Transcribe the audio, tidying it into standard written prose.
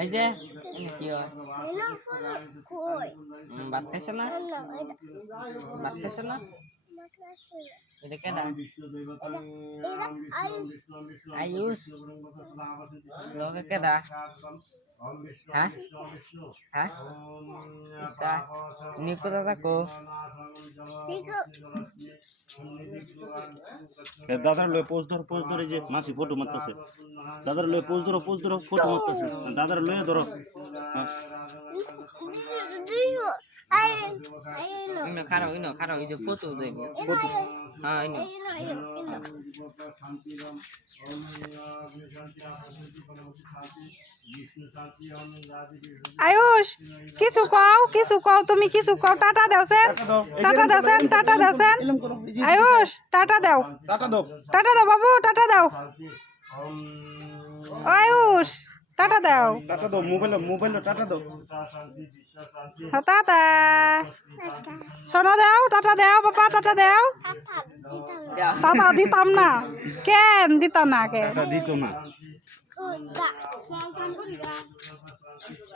এই যে কি হয় ভাত খাইছ না ভাত খাইছ না এটা কেডা আয়ুষ লোকে কেডা হ্যাঁ হ্যাঁ ইসা নিকো দাদা কো দাদার লয়ে পোজ ধরে যে মাসি ফটো মারতেছে দাদার লয়ে পোজ ধরো ফটো মারতেছে দাদার লয়ে ধরো খারাপ এই যে ফটো দেব হ্যাঁ আয়ুষ কিছু কও তুমি কিছু কও টাটা দাও সেন আয়ুষ টাটা দাও বাবু টাটা দাও আয়ুষ টাটা দাও মোবাইল টাটা দাও টাটা সোনা দাও টাটা দাও বাবা টাটা দাও টাটা দিতাম না কেন দিতাম না কে দিত না